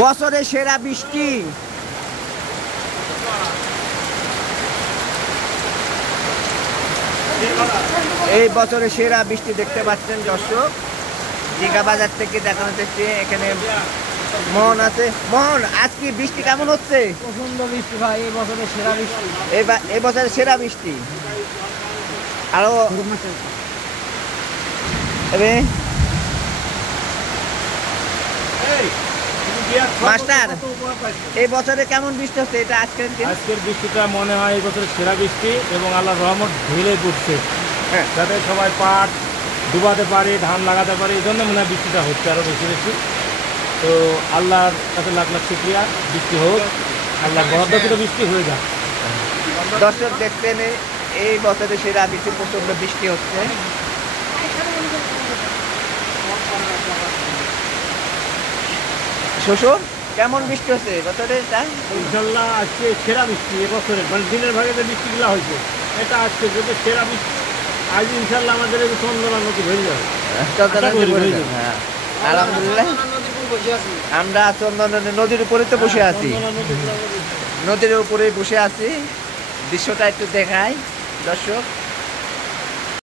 বছরের সেরা বৃষ্টি। এই বছরের সেরা বৃষ্টি দেখতে পাচ্ছেন দর্শক। দীঘা বাজার থেকে দেখানো হচ্ছে। এখানে মোহন আছে। মোহন, আজকে বৃষ্টি কেমন হচ্ছে? প্রচন্ড বৃষ্টি ভাই, এই বছরের সেরা বৃষ্টি। এই বছরের সেরা বৃষ্টি। আরো মাস্টার, এই বছরে কেমন বৃষ্টি হচ্ছে? এটা আজকের বৃষ্টিটা মনে হয় এই বছরের সেরা বৃষ্টি এবং আল্লাহর রহমত ঢেলে পড়ছে, যাতে সবাই পাট ডুবাতে পারে, ধান লাগাতে পারে। এই জন্য মনে হয় বৃষ্টিটা হচ্ছে আরো বেশি বেশি। তো আল্লাহর কাছে লাখ লাখ শুকরিয়া, বৃষ্টি হোক, আল্লাহ বরাদ্দকৃত বৃষ্টি হয়ে যাক। দর্শক দেখতেন এই বছরে সেরা বৃষ্টি, প্রচন্ড বৃষ্টি হচ্ছে। শ্বশুর, কেমন বৃষ্টি হচ্ছে এবছরে? ইনশাল্লাহ আজকে সেরা বৃষ্টি এবছরের, মানে দিনের ভাগে যে বৃষ্টিগুলো হয়েছে এটা আজকে যদি সেরা বৃষ্টি। আজ ইনশাল্লাহ আমাদের এই চন্দনা নদী ভরে যাবে। হ্যাঁ, আলহামদুলিল্লাহ। আমরা চন্দনা নদীর উপরে তো বসে আছি, নদীর উপরে বসে আছি। দৃশ্যটা একটু দেখাই দর্শক।